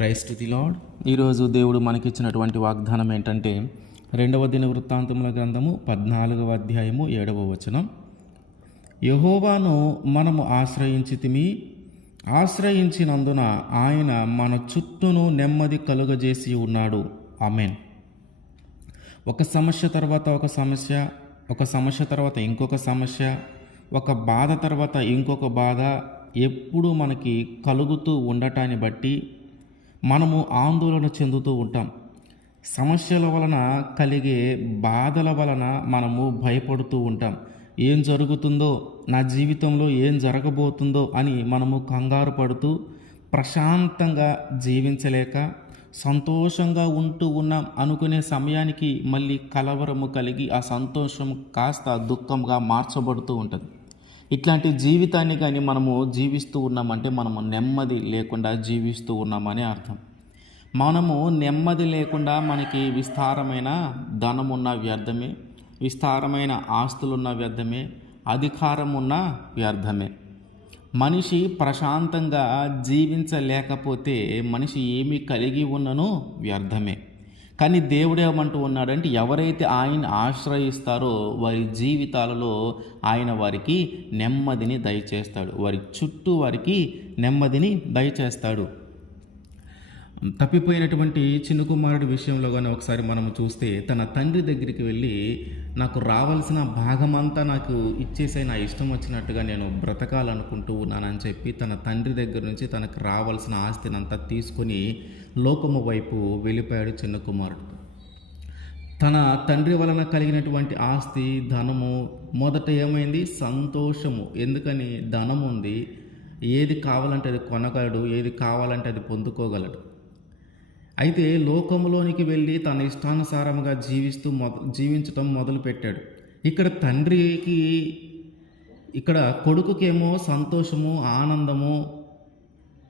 Price to the lord ఈరోజు దేవుడు మనకిచ్చినటువంటి వాగ్దానం ఏంటంటే రెండవ దిన వృత్తాంతముల గ్రంథము పద్నాలుగవ అధ్యాయము ఏడవ వచనం. యహోవాను మనము ఆశ్రయించితిమి ఆశ్రయించినందున ఆయన మన చుట్టూను నెమ్మది కలుగజేసి ఉన్నాడు. అమెన్ ఒక సమస్య తర్వాత ఒక సమస్య ఒక సమస్య తర్వాత ఇంకొక సమస్య ఒక బాధ తర్వాత ఇంకొక బాధ ఎప్పుడూ మనకి కలుగుతూ ఉండటాన్ని బట్టి మనము ఆందోళన చెందుతూ ఉంటాం. సమస్యల వలన కలిగే బాధల వలన మనము భయపడుతూ ఉంటాం. ఏం జరుగుతుందో నా జీవితంలో ఏం జరగబోతుందో అని మనము కంగారు పడుతూ ప్రశాంతంగా జీవించలేక సంతోషంగా ఉంటూ ఉన్నాం అనుకునే సమయానికి మళ్ళీ కలవరము కలిగి ఆ సంతోషం కాస్త దుఃఖంగా మార్చబడుతూ ఉంటుంది. ఇట్లాంటి జీవితాన్ని కానీ మనము జీవిస్తూ ఉన్నామంటే మనము నెమ్మది లేకుండా జీవిస్తూ ఉన్నామని అర్థం. మనము నెమ్మది లేకుండా మనకి విస్తారమైన ధనమున్న వ్యర్థమే విస్తారమైన ఆస్తులున్న వ్యర్థమే అధికారం ఉన్న వ్యర్థమే. మనిషి ప్రశాంతంగా జీవించలేకపోతే మనిషి ఏమి కలిగి ఉన్ననో వ్యర్థమే. కానీ దేవుడేమంటూ ఉన్నాడంటే ఎవరైతే ఆయన ఆశ్రయిస్తారో వారి జీవితాలలో ఆయన వారికి నెమ్మదిని దయచేస్తాడు. వారి చుట్టూ వారికి నెమ్మదిని దయచేస్తాడు. తప్పిపోయినటువంటి చిన్న కుమారుడి విషయంలో కానీ ఒకసారి మనం చూస్తే తన తండ్రి దగ్గరికి వెళ్ళి నాకు రావాల్సిన భాగమంతా నాకు ఇచ్చేసే నా ఇష్టం వచ్చినట్టుగా నేను బ్రతకాలనుకుంటూ ఉన్నానని చెప్పి తన తండ్రి దగ్గర నుంచి తనకు రావాల్సిన ఆస్తిని అంతా తీసుకొని లోకము వైపు వెళ్ళిపోయాడు చిన్న కుమారుడు. తన తండ్రి వలన కలిగినటువంటి ఆస్తి ధనము మొదట ఏమైంది? సంతోషము. ఎందుకని? ధనం ఉంది ఏది కావాలంటే అది కొనగలడు ఏది కావాలంటే అది పొందుకోగలడు. అయితే లోకంలోనికి వెళ్ళి తన ఇష్టానుసారముగా జీవిస్తూ మొద జీవించటం మొదలుపెట్టాడు. ఇక్కడ తండ్రికి ఇక్కడ కొడుకుకేమో సంతోషము ఆనందము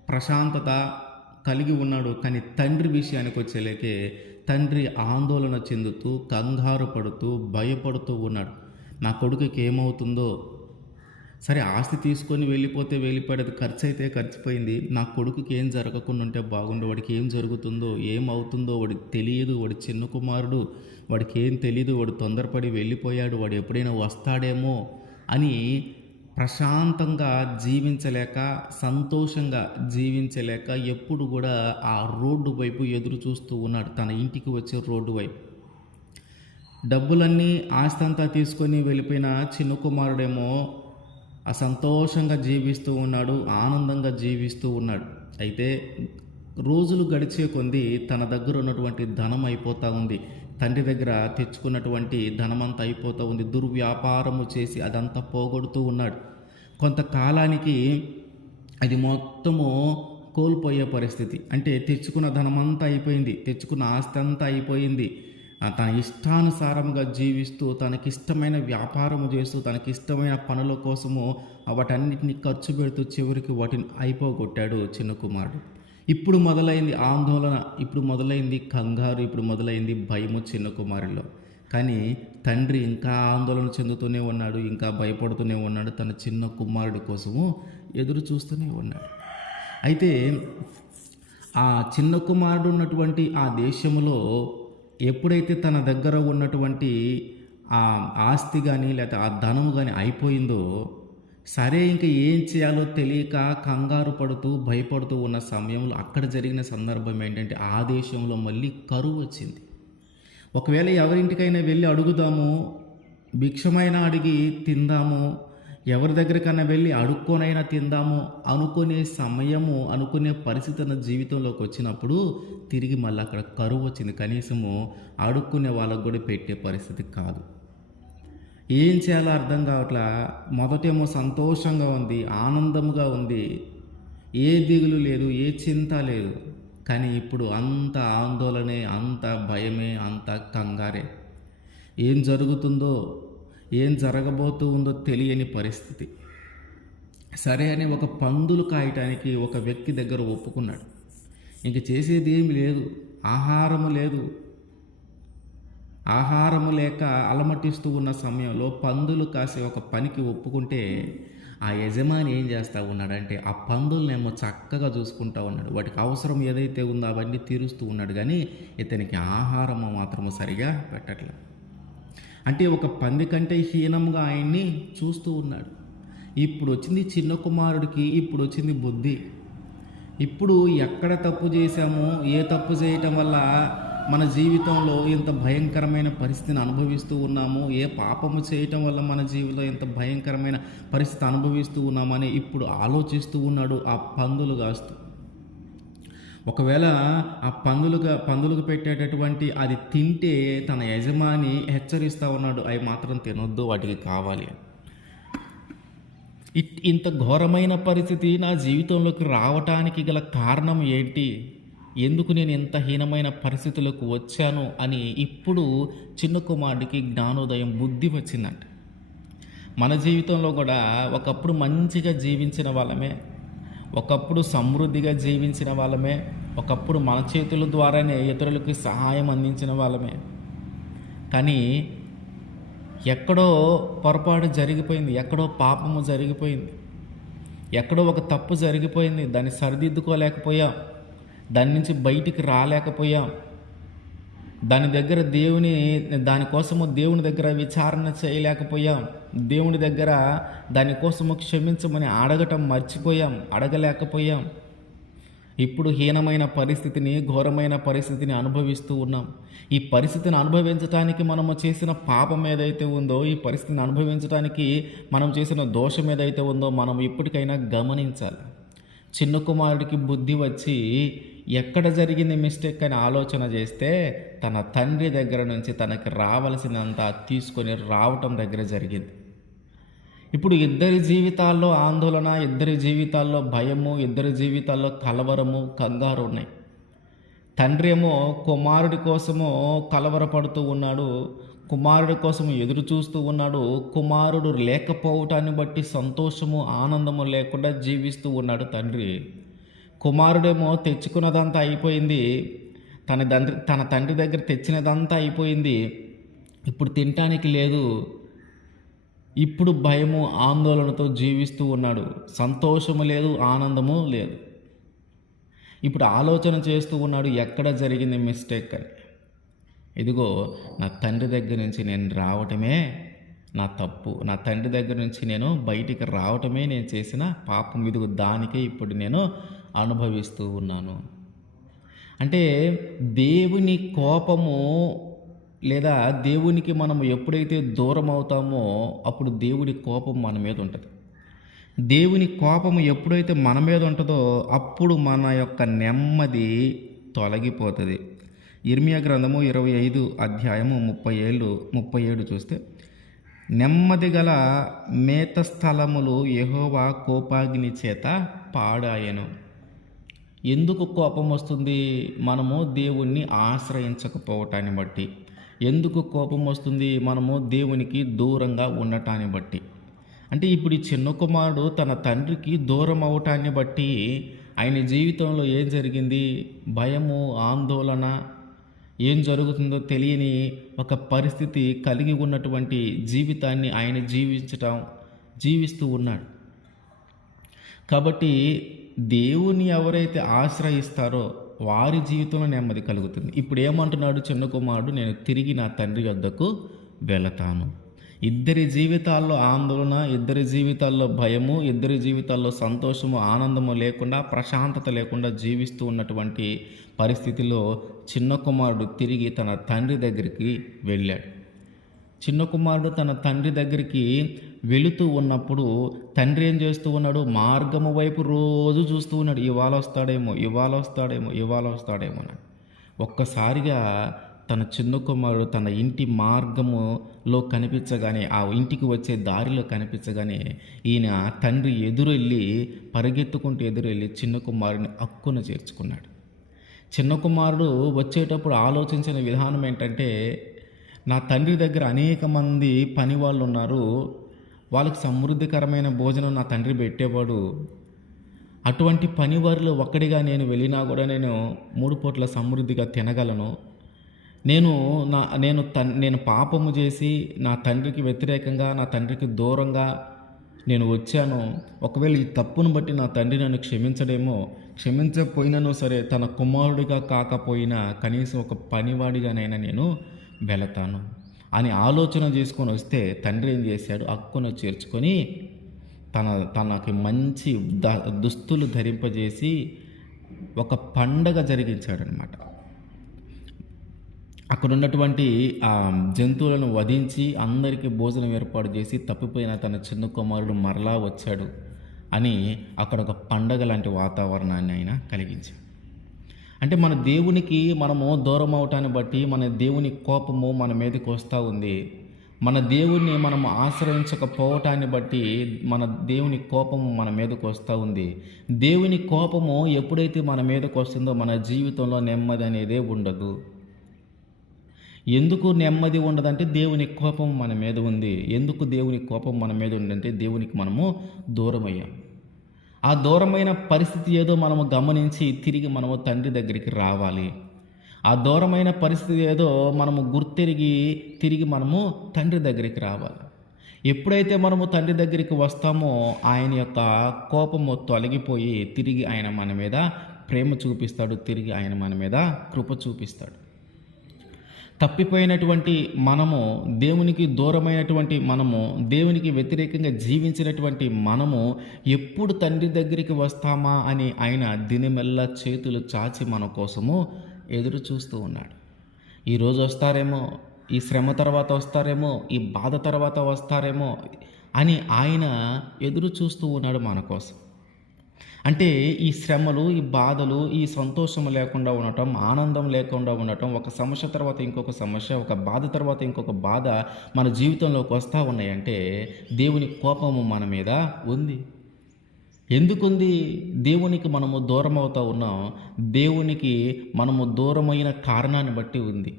ప్రశాంతత కలిగి ఉన్నాడు. కానీ తండ్రి విషయానికి వచ్చేలేకే తండ్రి ఆందోళన చెందుతూ కంగారు పడుతూ భయపడుతూ ఉన్నాడు. నా కొడుకుకి ఏమవుతుందో సరే ఆస్తి తీసుకొని వెళ్ళిపోతే వెళ్ళిపోయేది ఖర్చు అయితే ఖర్చుపోయింది. నా కొడుకుకి ఏం జరగకుండా ఉంటే బాగుండు వాడికి ఏం జరుగుతుందో ఏం అవుతుందో వాడికి తెలియదు. వాడి చిన్న కుమారుడు వాడికి ఏం తెలియదు వాడు తొందరపడి వెళ్ళిపోయాడు. వాడు ఎప్పుడైనా వస్తాడేమో అని ప్రశాంతంగా జీవించలేక సంతోషంగా జీవించలేక ఎప్పుడు కూడా ఆ రోడ్డు వైపు ఎదురు చూస్తూ ఉన్నాడు. తన ఇంటికి వచ్చే రోడ్డు వైపు. డబ్బులన్నీ ఆస్తి అంతా తీసుకొని వెళ్ళిపోయిన చిన్న కుమారుడేమో సంతోషంగా జీవిస్తూ ఉన్నాడు ఆనందంగా జీవిస్తూ ఉన్నాడు. అయితే రోజులు గడిచే కొంది తన దగ్గర ఉన్నటువంటి ధనం అయిపోతూ ఉంది. తండ్రి దగ్గర తెచ్చుకున్నటువంటి ధనమంతా అయిపోతూ ఉంది. దుర్వ్యాపారము చేసి అదంతా పోగొడుతూ ఉన్నాడు. కొంతకాలానికి అది మొత్తము కోల్పోయే పరిస్థితి. అంటే తెచ్చుకున్న ధనమంతా అయిపోయింది. తెచ్చుకున్న ఆస్తి అంతా అయిపోయింది. తన ఇష్టానుసారంగా జీవిస్తూ తనకిష్టమైన వ్యాపారము చేస్తూ తనకిష్టమైన పనుల కోసము వాటన్నిటిని ఖర్చు పెడుతూ చివరికి వాటిని అయిపోగొట్టాడు చిన్న కుమారుడు ఇప్పుడు మొదలైంది ఆందోళన ఇప్పుడు మొదలైంది కంగారు ఇప్పుడు మొదలైంది భయము చిన్న కుమారులో కానీ తండ్రి ఇంకా ఆందోళన చెందుతూనే ఉన్నాడు ఇంకా భయపడుతూనే ఉన్నాడు తన చిన్న కుమారుడి కోసము ఎదురు చూస్తూనే ఉన్నాడు. అయితే ఆ చిన్న కుమారుడు ఉన్నటువంటి ఆ దేశంలో ఎప్పుడైతే తన దగ్గర ఉన్నటువంటి ఆ ఆస్తి కానీ లేకపోతే ఆ ధనము కానీ అయిపోయిందో సరే ఇంకా ఏం చేయాలో తెలియక కంగారు పడుతూ భయపడుతూ ఉన్న సమయంలో అక్కడ జరిగిన సందర్భం ఏంటంటే ఆ దేశంలో మళ్ళీ కరువు వచ్చింది. ఒకవేళ ఎవరింటికైనా వెళ్ళి అడుగుదాము భిక్షమైనా అడిగి తిందాము ఎవరి దగ్గరికైనా వెళ్ళి అడుక్కొనైనా తిందాము అనుకునే సమయము అనుకునే పరిస్థితి అన్న జీవితంలోకి వచ్చినప్పుడు తిరిగి మళ్ళీ అక్కడ కరువు వచ్చింది. కనీసము అడుక్కునే వాళ్ళకు కూడా పెట్టే పరిస్థితి కాదు. ఏం చేయాలో అర్థం కావట్లా? మొదటేమో సంతోషంగా ఉంది ఆనందముగా ఉంది. ఏ దిగులు లేదు ఏ చింత లేదు. కానీ ఇప్పుడు అంత ఆందోళనే అంత భయమే అంత కంగారే. ఏం జరుగుతుందో ఏం జరగబోతూ ఉందో తెలియని పరిస్థితి. సరే అని ఒక పందులు కాయటానికి ఒక వ్యక్తి దగ్గర ఒప్పుకున్నాడు. ఇంక చేసేది ఏమి లేదు. ఆహారము లేదు. ఆహారము లేక అలమటిస్తూ ఉన్న సమయంలో పందులు కాసే ఒక పనికి ఒప్పుకుంటే ఆ యజమాని ఏం చేస్తూ ఉన్నాడంటే ఆ పందులనేమో చక్కగా చూసుకుంటూ ఉన్నాడు. వాటికి అవసరం ఏదైతే ఉందో అవన్నీ తీరుస్తూ ఉన్నాడు. కానీ ఇతనికి ఆహారము మాత్రము సరిగా పెట్టట్లేదు. అంటే ఒక పంది కంటే హీనంగా ఆయన్ని చూస్తూ ఉన్నాడు. ఇప్పుడు వచ్చింది చిన్న కుమారుడికి ఇప్పుడు వచ్చింది బుద్ధి. ఇప్పుడు ఎక్కడ తప్పు చేశామో ఏ తప్పు చేయటం వల్ల మన జీవితంలో ఇంత భయంకరమైన పరిస్థితిని అనుభవిస్తూ ఉన్నాము ఏ పాపము చేయటం వల్ల మన జీవితంలో ఇంత భయంకరమైన పరిస్థితి అనుభవిస్తూ ఉన్నామని ఇప్పుడు ఆలోచిస్తూ ఉన్నాడు ఆ పందులు కాస్తూ ఒకవేళ ఆ పందులుగా పందులకు పెట్టేటటువంటి అది తింటే తన యజమాని హెచ్చరిస్తూ ఉన్నాడు అవి మాత్రం తినొద్దు వాటికి కావాలి. ఇట్ ఇంత ఘోరమైన పరిస్థితి నా జీవితంలోకి రావటానికి గల కారణం ఏంటి? ఎందుకు నేను ఇంత హీనమైన పరిస్థితులకు వచ్చాను అని ఇప్పుడు చిన్న కుమారుడికి జ్ఞానోదయం బుద్ధి వచ్చిందంట. మన జీవితంలో కూడా ఒకప్పుడు మంచిగా జీవించిన వాళ్ళమే ఒకప్పుడు సమృద్ధిగా జీవించిన వాళ్ళమే ఒకప్పుడు మన చేతుల ద్వారానే ఇతరులకి సహాయం అందించిన వాళ్ళమే. కానీ ఎక్కడో పొరపాటు జరిగిపోయింది ఎక్కడో పాపము జరిగిపోయింది. ఎక్కడో ఒక తప్పు జరిగిపోయింది దాన్ని సరిదిద్దుకోలేకపోయాం. దాని నుంచి బయటికి రాలేకపోయాం. దాని దగ్గర దేవుని దానికోసము దేవుని దగ్గర విచారణ చేయలేకపోయాం. దేవుని దగ్గర దానికోసము క్షమించమని అడగటం మర్చిపోయాం అడగలేకపోయాం. ఇప్పుడు హీనమైన పరిస్థితిని ఘోరమైన పరిస్థితిని అనుభవిస్తూ ఉన్నాం. ఈ పరిస్థితిని అనుభవించడానికి మనము చేసిన పాపం ఏదైతే ఉందో ఈ పరిస్థితిని అనుభవించడానికి మనం చేసిన దోషం ఏదైతే ఉందో మనం ఇప్పటికైనా గమనించాలి. చిన్న కుమారుడికి బుద్ధి వచ్చి ఎక్కడ జరిగింది మిస్టేక్ అని ఆలోచన చేస్తే తన తండ్రి దగ్గర నుంచి తనకి రావలసినంత తీసుకొని రావటం దగ్గర జరిగింది. ఇప్పుడు ఇద్దరి జీవితాల్లో ఆందోళన ఇద్దరి జీవితాల్లో భయము ఇద్దరి జీవితాల్లో కలవరము కంగారు ఉన్నాయి. తండ్రి ఏమో కుమారుడి కోసము కలవరపడుతూ ఉన్నాడు కుమారుడి కోసం ఎదురు చూస్తూ ఉన్నాడు కుమారుడు లేకపోవటాన్ని బట్టి సంతోషము ఆనందము లేకుండా జీవిస్తూ ఉన్నాడు తండ్రి. కుమారుడేమో తెచ్చుకున్నదంతా అయిపోయింది తన తండ్రి తన తండ్రి దగ్గర తెచ్చినదంతా అయిపోయింది. ఇప్పుడు తినటానికి లేదు ఇప్పుడు భయము ఆందోళనతో జీవిస్తూ ఉన్నాడు. సంతోషము లేదు ఆనందము లేదు. ఇప్పుడు ఆలోచన చేస్తూ ఉన్నాడు ఎక్కడ జరిగింది మిస్టేక్ అని. ఇదిగో నా తండ్రి దగ్గర నుంచి నేను రావటమే నా తప్పు. నా తండ్రి దగ్గర నుంచి నేను బయటికి రావటమే నేను చేసిన పాపం. ఇదిగో దానికే ఇప్పుడు నేను అనుభవిస్తూ ఉన్నాను. అంటే దేవుని కోపము లేదా దేవునికి మనం ఎప్పుడైతే దూరం అవుతామో అప్పుడు దేవుడి కోపం మన మీద ఉంటుంది. దేవుని కోపం ఎప్పుడైతే మన మీద ఉంటుందో అప్పుడు మన యొక్క నెమ్మది తొలగిపోతుంది. ఇర్మియా గ్రంథము ఇరవై ఐదు అధ్యాయము ముప్పై ఏళ్ళు ముప్పై ఏడు చూస్తే నెమ్మది గల మేత స్థలములు యహోవా కోపాగ్ని చేత పాడాయను. ఎందుకు కోపం వస్తుంది? మనము దేవుణ్ణి ఆశ్రయించకపోవటాన్ని బట్టి. ఎందుకు కోపం వస్తుంది? మనము దేవునికి దూరంగా ఉండటాన్ని బట్టి. అంటే ఇప్పుడు ఈ చిన్న కుమారుడు తన తండ్రికి దూరం అవటాన్ని బట్టి ఆయన జీవితంలో ఏం జరిగింది? భయము ఆందోళన ఏం జరుగుతుందో తెలియని ఒక పరిస్థితి కలిగి ఉన్నటువంటి జీవితాన్ని ఆయన జీవించటం జీవిస్తూ ఉన్నాడు. కాబట్టి దేవుని ఎవరైతే ఆశ్రయిస్తారో వారి జీవితంలో నెమ్మది కలుగుతుంది. ఇప్పుడు ఏమంటున్నాడు? చిన్న కుమారుడు నేను తిరిగి నా తండ్రి వద్దకు వెళతాను. ఇద్దరి జీవితాల్లో ఆందోళన ఇద్దరి జీవితాల్లో భయము ఇద్దరి జీవితాల్లో సంతోషము ఆనందము లేకుండా ప్రశాంతత లేకుండా జీవిస్తూ ఉన్నటువంటి పరిస్థితిలో చిన్న కుమారుడు తిరిగి తన తండ్రి దగ్గరికి వెళ్ళాడు. చిన్న కుమారుడు తన తండ్రి దగ్గరికి వెళుతూ ఉన్నప్పుడు తండ్రి ఏం చేస్తూ ఉన్నాడు? మార్గము వైపు రోజు చూస్తూ ఉన్నాడు. ఇవాళ వస్తాడేమో ఇవాళ వస్తాడేమో ఇవాళ వస్తాడేమో అని. ఒక్కసారిగా తన చిన్న కుమారుడు తన ఇంటి మార్గములో కనిపించగానే ఆ ఇంటికి వచ్చే దారిలో కనిపించగానే ఈయన తండ్రి ఎదురెళ్ళి పరిగెత్తుకుంటూ ఎదురెళ్ళి చిన్న కుమారుని అక్కున చేర్చుకున్నాడు. చిన్న కుమారుడు వచ్చేటప్పుడు ఆలోచించిన విధానం ఏంటంటే నా తండ్రి దగ్గర అనేక మంది పని వాళ్ళు ఉన్నారు. వాళ్ళకి సమృద్ధికరమైన భోజనం నా తండ్రి పెట్టేవాడు. అటువంటి పని వారిలో ఒక్కడిగా నేను వెళ్ళినా కూడా నేను మూడు పూట్ల సమృద్ధిగా తినగలను. నేను నా నేను తన్ నేను పాపము చేసి నా తండ్రికి వ్యతిరేకంగా నా తండ్రికి దూరంగా నేను వచ్చాను. ఒకవేళ ఈ తప్పును బట్టి నా తండ్రి నన్ను క్షమించడేమో క్షమించకపోయినను సరే తన కుమారుడిగా కాకపోయినా కనీసం ఒక పనివాడిగానైనా నేను వెళతాను. అని ఆలోచన చేసుకొని వస్తే తండ్రి ఏం చేశాడు? అక్కును చేర్చుకొని తన తనకి మంచి ద దుస్తులు ధరింపజేసి ఒక పండగ జరిగించాడనమాట. అక్కడ ఉన్నటువంటి ఆ జంతువులను వధించి అందరికీ భోజనం ఏర్పాటు చేసి తప్పిపోయిన తన చిన్న కుమారుడు మరలా వచ్చాడు అని అక్కడ ఒక పండగ లాంటి వాతావరణాన్ని ఆయన కలిగించాడు. అంటే మన దేవునికి మనము దూరం అవటాన్ని బట్టి మన దేవుని కోపము మన మీదకి వస్తూ ఉంది. మన దేవుణ్ణి మనం ఆశ్రయించకపోవటాన్ని బట్టి మన దేవుని కోపము మన మీదకు వస్తూ ఉంది. దేవుని కోపము ఎప్పుడైతే మన మీదకు వస్తుందో మన జీవితంలో నెమ్మది అనేదే ఉండదు. ఎందుకు నెమ్మది ఉండదంటే దేవుని కోపం మన మీద ఉంది. ఎందుకు దేవుని కోపం మన మీద ఉందంటే దేవునికి మనము దూరమయ్యాం. ఆ దూరమైన పరిస్థితి ఏదో మనము గమనించి తిరిగి మనము తండ్రి దగ్గరికి రావాలి. ఆ దూరమైన పరిస్థితి ఏదో మనము గుర్తెరిగి తిరిగి మనము తండ్రి దగ్గరికి రావాలి. ఎప్పుడైతే మనము తండ్రి దగ్గరికి వస్తామో ఆయన యొక్క కోపము తొలగిపోయి తిరిగి ఆయన మన మీద ప్రేమ చూపిస్తాడు తిరిగి ఆయన మన మీద కృప చూపిస్తాడు. తప్పిపోయినటువంటి మనము దేవునికి దూరమైనటువంటి మనము దేవునికి వ్యతిరేకంగా జీవించినటువంటి మనము ఎప్పుడు తండ్రి దగ్గరికి వస్తామా అని ఆయన దినమెల్లా చేతులు చాచి మన కోసము ఎదురు చూస్తూ ఉన్నాడు ఈరోజు వస్తారేమో ఈ శ్రమ తర్వాత వస్తారేమో ఈ బాధ తర్వాత వస్తారేమో అని ఆయన ఎదురు చూస్తూ ఉన్నాడు మన కోసం. అంటే ఈ శ్రమలు ఈ బాధలు ఈ సంతోషం లేకుండా ఉండటం ఆనందం లేకుండా ఉండటం ఒక సమస్య తర్వాత ఇంకొక సమస్య ఒక బాధ తర్వాత ఇంకొక బాధ మన జీవితంలోకి వస్తూ ఉన్నాయంటే దేవుని కోపము మన మీద ఉంది. ఎందుకుంది? దేవునికి మనము దూరం అవుతూ ఉన్నాం. దేవునికి మనము దూరమైన కారణాన్ని బట్టి ఉంది.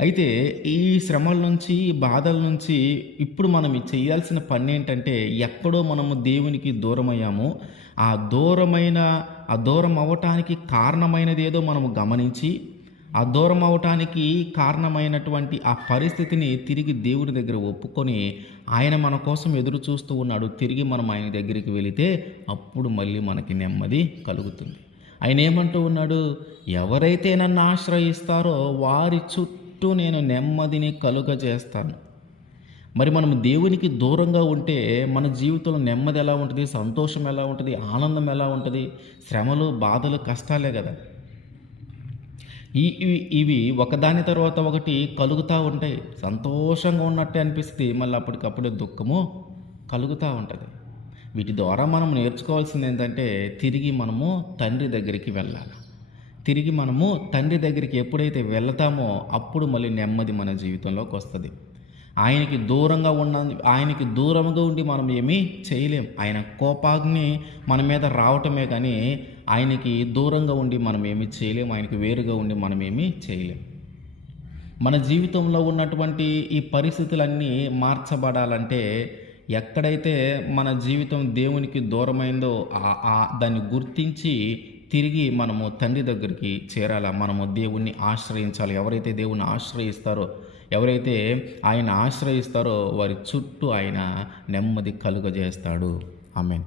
అయితే ఈ శ్రమల నుంచి ఈ బాధల నుంచి ఇప్పుడు మనం చేయాల్సిన పని ఏంటంటే ఎక్కడో మనము దేవునికి దూరమయ్యామో. ఆ దూరమైన ఆ దూరం అవ్వటానికి కారణమైనది ఏదో మనము గమనించి ఆ దూరం అవటానికి కారణమైనటువంటి ఆ పరిస్థితిని తిరిగి దేవుడి దగ్గర ఒప్పుకొని ఆయన మన కోసం ఎదురు చూస్తూ ఉన్నాడు. తిరిగి మనం ఆయన దగ్గరికి వెళితే అప్పుడు మళ్ళీ మనకి నెమ్మది కలుగుతుంది. ఆయన ఏమంటూ ఉన్నాడు? ఎవరైతే నన్ను ఆశ్రయిస్తారో వారి చుట్టూ నేను నెమ్మదిని కలుగజేస్తాను. మరి మనం దేవునికి దూరంగా ఉంటే మన జీవితంలో నెమ్మది ఎలా ఉంటుంది సంతోషం ఎలా ఉంటుంది ఆనందం ఎలా ఉంటుంది శ్రమలు బాధలు కష్టాలే కదా. ఈ ఇవి ఒకదాని తర్వాత ఒకటి కలుగుతూ ఉంటాయి. సంతోషంగా ఉన్నట్టే అనిపిస్తుంది. మళ్ళీ అప్పటికప్పుడే దుఃఖము కలుగుతూ ఉంటుంది. వీటి ద్వారా మనం నేర్చుకోవాల్సింది ఏంటంటే తిరిగి మనము తండ్రి దగ్గరికి వెళ్ళాలి. తిరిగి మనము తండ్రి దగ్గరికి ఎప్పుడైతే వెళ్తామో అప్పుడు మళ్ళీ నెమ్మది మన జీవితంలోకి వస్తుంది. ఆయనకి దూరంగా ఉన్న ఆయనకి దూరంగా ఉండి మనం ఏమీ చేయలేం. ఆయన కోపాగ్ని మన మీద రావటమే కానీ ఆయనకి దూరంగా ఉండి మనం ఏమీ చేయలేం. ఆయనకి వేరుగా ఉండి మనం ఏమీ చేయలేం. మన జీవితంలో ఉన్నటువంటి ఈ పరిస్థితులన్నీ మార్చబడాలంటే ఎక్కడైతే మన జీవితం దేవునికి దూరమైందో ఆ దాన్ని గుర్తించి తిరిగి మనము తండ్రి దగ్గరికి చేరాలా? మనము దేవుణ్ణి ఆశ్రయించాలి? ఎవరైతే దేవుణ్ణి ఆశ్రయిస్తారో ఎవరైతే ఆయన ఆశ్రయిస్తారో వారి చుట్టూ ఆయన నెమ్మది కలుగజేస్తాడు. ఆమెన్.